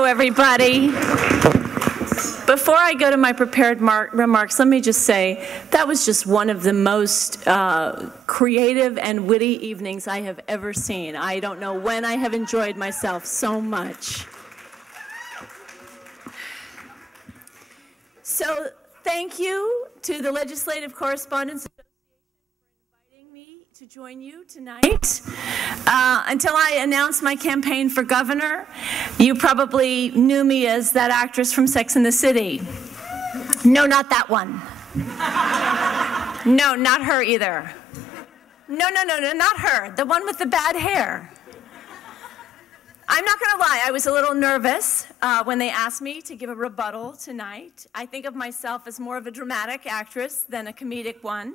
Hello, everybody. Before I go to my prepared remarks, let me just say that was just one of the most creative and witty evenings I have ever seen. I don't know when I have enjoyed myself so much. So thank you to the Legislative Correspondents Association for inviting me to join you tonight. Until I announced my campaign for governor, you probably knew me as that actress from Sex and the City. No, not that one. No, not her either. No, not her. The one with the bad hair. I'm not going to lie, I was a little nervous when they asked me to give a rebuttal tonight. I think of myself as more of a dramatic actress than a comedic one.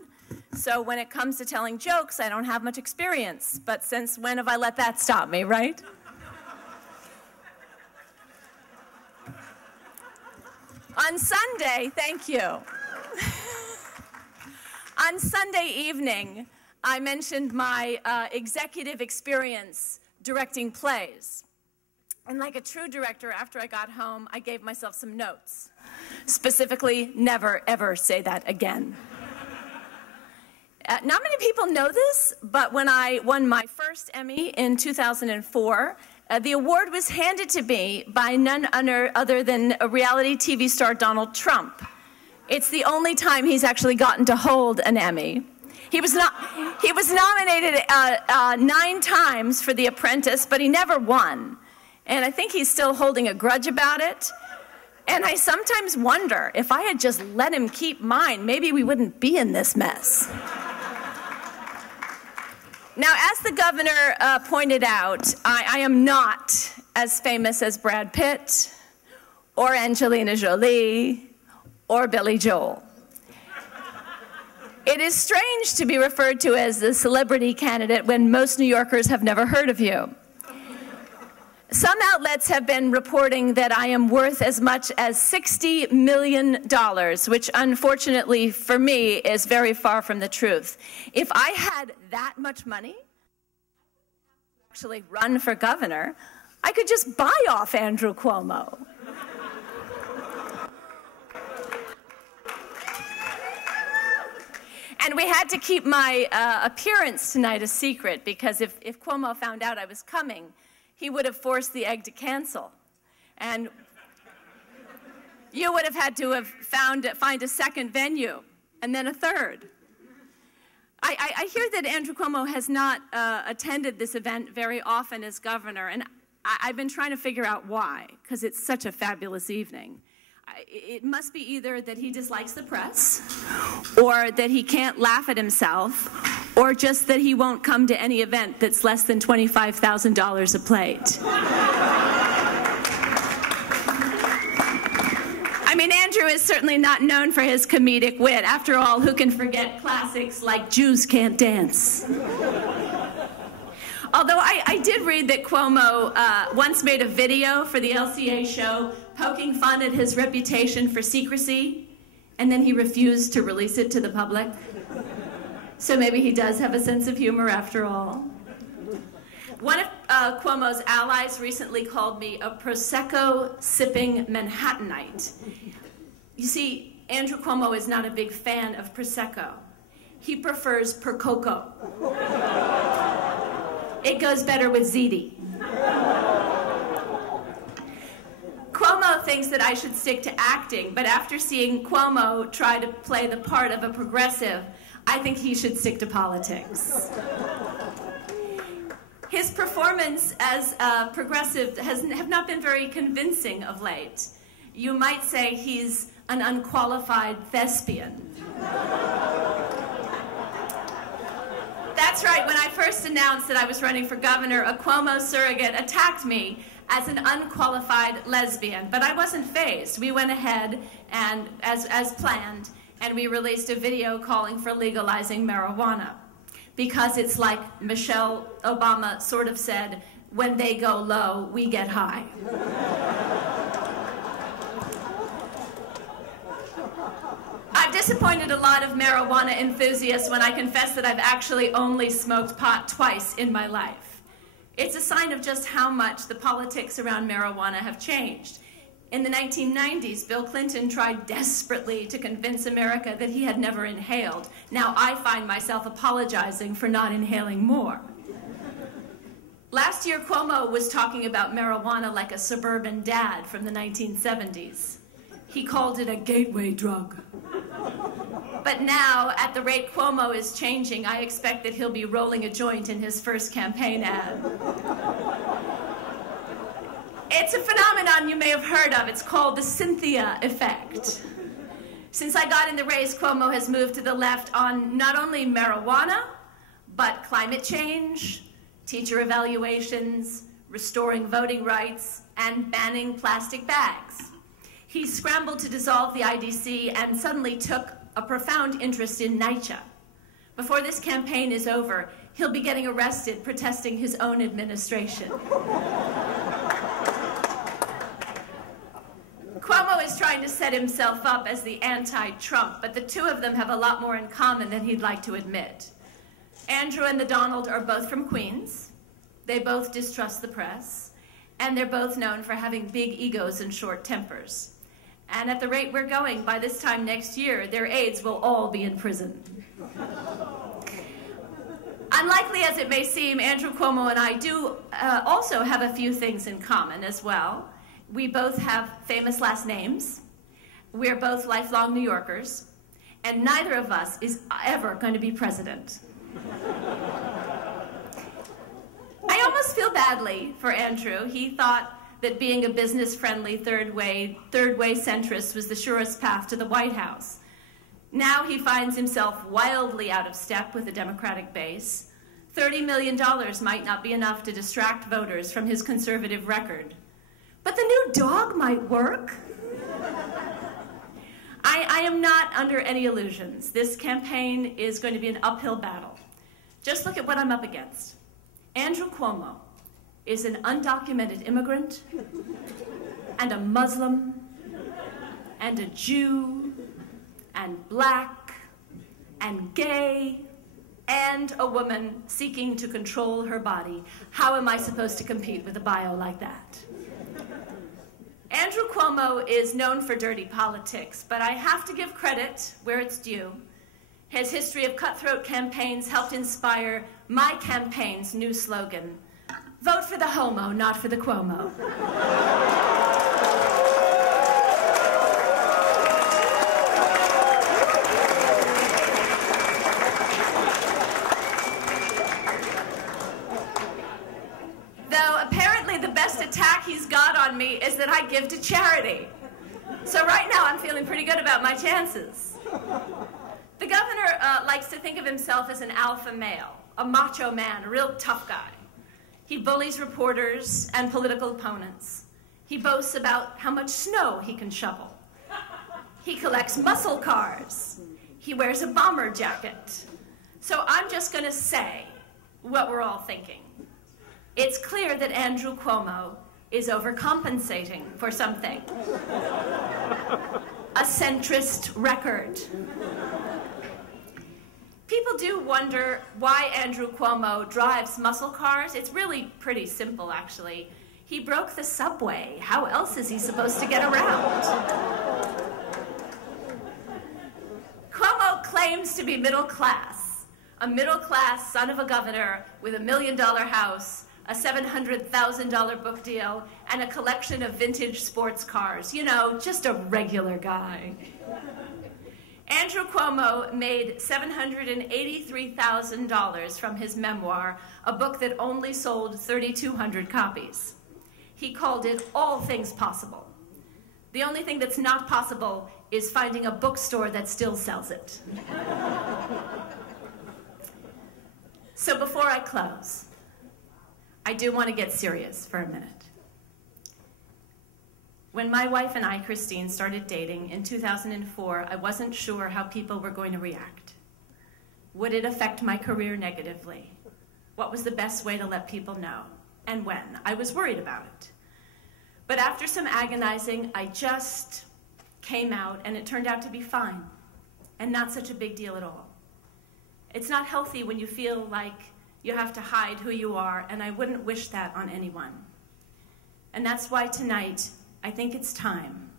So when it comes to telling jokes, I don't have much experience. But since when have I let that stop me, right? On Sunday, thank you. On Sunday evening, I mentioned my executive experience directing plays. And like a true director, after I got home, I gave myself some notes. Specifically, never, ever say that again. Not many people know this, but when I won my first Emmy in 2004, the award was handed to me by none other than a reality TV star Donald Trump. It's the only time he's actually gotten to hold an Emmy. He was nominated 9 times for The Apprentice, but he never won. And I think he's still holding a grudge about it. And I sometimes wonder, if I had just let him keep mine, maybe we wouldn't be in this mess. Now, as the governor pointed out, I am not as famous as Brad Pitt, or Angelina Jolie, or Billy Joel. It is strange to be referred to as the celebrity candidate when most New Yorkers have never heard of you. Some outlets have been reporting that I am worth as much as $60 million, which unfortunately for me is very far from the truth. If I had that much money, actually run for governor, I could just buy off Andrew Cuomo. And we had to keep my appearance tonight a secret, because if Cuomo found out I was coming, he would have forced the egg to cancel. And you would have had to have find a second venue, and then a third. I hear that Andrew Cuomo has not attended this event very often as governor, and I've been trying to figure out why, because it's such a fabulous evening. It must be either that he dislikes the press, or that he can't laugh at himself, or just that he won't come to any event that's less than $25,000 a plate. I mean, Andrew is certainly not known for his comedic wit. After all, who can forget classics like Jews Can't Dance? Although I did read that Cuomo once made a video for the LCA show poking fun at his reputation for secrecy, and then he refused to release it to the public. So maybe he does have a sense of humor after all. One of Cuomo's allies recently called me a Prosecco-sipping Manhattanite. You see, Andrew Cuomo is not a big fan of Prosecco. He prefers Percoco. It goes better with ziti. Cuomo thinks that I should stick to acting, but after seeing Cuomo try to play the part of a progressive, I think he should stick to politics. His performance as a progressive have not been very convincing of late. You might say he's an unqualified thespian. That's right, when I first announced that I was running for governor, a Cuomo surrogate attacked me as an unqualified lesbian, but I wasn't fazed. We went ahead and, as planned, and we released a video calling for legalizing marijuana, because it's like Michelle Obama sort of said, when they go low, we get high. I've disappointed a lot of marijuana enthusiasts when I confess that I've actually only smoked pot twice in my life. It's a sign of just how much the politics around marijuana have changed. In the 1990s, Bill Clinton tried desperately to convince America that he had never inhaled. Now I find myself apologizing for not inhaling more. Last year, Cuomo was talking about marijuana like a suburban dad from the 1970s. He called it a gateway drug. But now, at the rate Cuomo is changing, I expect that he'll be rolling a joint in his first campaign ad. It's a phenomenon you may have heard of. It's called the Cynthia effect. Since I got in the race, Cuomo has moved to the left on not only marijuana, but climate change, teacher evaluations, restoring voting rights, and banning plastic bags. He scrambled to dissolve the IDC and suddenly took a profound interest in NYCHA. Before this campaign is over, he'll be getting arrested protesting his own administration. Cuomo is trying to set himself up as the anti-Trump, but the two of them have a lot more in common than he'd like to admit. Andrew and the Donald are both from Queens. They both distrust the press, and they're both known for having big egos and short tempers. And at the rate we're going, by this time next year, their aides will all be in prison. Unlikely as it may seem, Andrew Cuomo and I do also have a few things in common as well. We both have famous last names. We're both lifelong New Yorkers. And neither of us is ever going to be president. I almost feel badly for Andrew. He thought that being a business-friendly third way centrist was the surest path to the White House. Now he finds himself wildly out of step with the Democratic base. $30 million might not be enough to distract voters from his conservative record. But the new dog might work. I am not under any illusions. This campaign is going to be an uphill battle. Just look at what I'm up against. Andrew Cuomo is an undocumented immigrant, and a Muslim, and a Jew, and black, and gay, and a woman seeking to control her body. How am I supposed to compete with a bio like that? Andrew Cuomo is known for dirty politics, but I have to give credit where it's due. His history of cutthroat campaigns helped inspire my campaign's new slogan, "Vote for the homo, not for the Cuomo." Though apparently the best attack he's got on me is that I give to charity. So right now I'm feeling pretty good about my chances. The governor likes to think of himself as an alpha male, a macho man, a real tough guy. He bullies reporters and political opponents. He boasts about how much snow he can shovel. He collects muscle cars. He wears a bomber jacket. So I'm just going to say what we're all thinking. It's clear that Andrew Cuomo is overcompensating for something. A centrist record. People do wonder why Andrew Cuomo drives muscle cars. It's really pretty simple, actually. He broke the subway. How else is he supposed to get around? Cuomo claims to be middle class, a middle-class son of a governor with $1 million house, a $700,000 book deal, and a collection of vintage sports cars. You know, just a regular guy. Andrew Cuomo made $783,000 from his memoir, a book that only sold 3,200 copies. He called it All Things Possible. The only thing that's not possible is finding a bookstore that still sells it. So before I close, I do want to get serious for a minute. When my wife and I, Christine, started dating in 2004, I wasn't sure how people were going to react. Would it affect my career negatively? What was the best way to let people know? And when? I was worried about it. But after some agonizing, I just came out, and it turned out to be fine, and not such a big deal at all. It's not healthy when you feel like You have to hide who you are, and I wouldn't wish that on anyone. And that's why tonight, I think it's time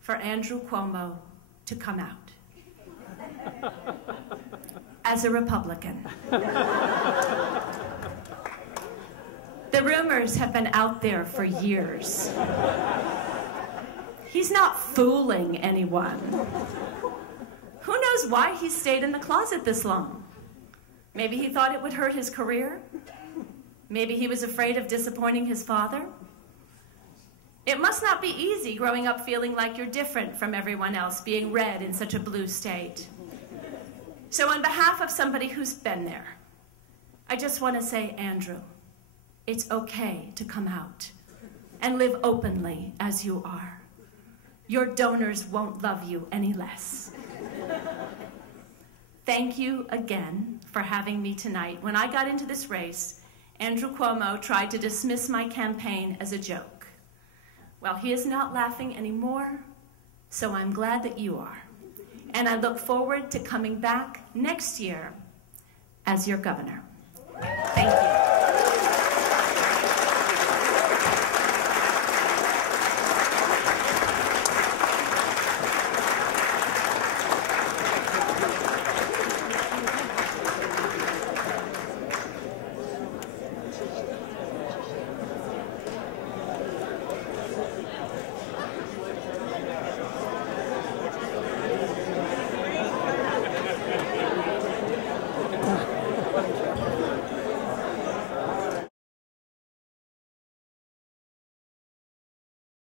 for Andrew Cuomo to come out. As a Republican. The rumors have been out there for years. He's not fooling anyone. Who knows why he stayed in the closet this long? Maybe he thought it would hurt his career? Maybe he was afraid of disappointing his father? It must not be easy growing up feeling like you're different from everyone else, being red in such a blue state. So on behalf of somebody who's been there, I just want to say, Andrew, it's okay to come out and live openly as you are. Your donors won't love you any less. Thank you again for having me tonight. When I got into this race, Andrew Cuomo tried to dismiss my campaign as a joke. Well, he is not laughing anymore, so I'm glad that you are. And I look forward to coming back next year as your governor. Thank you.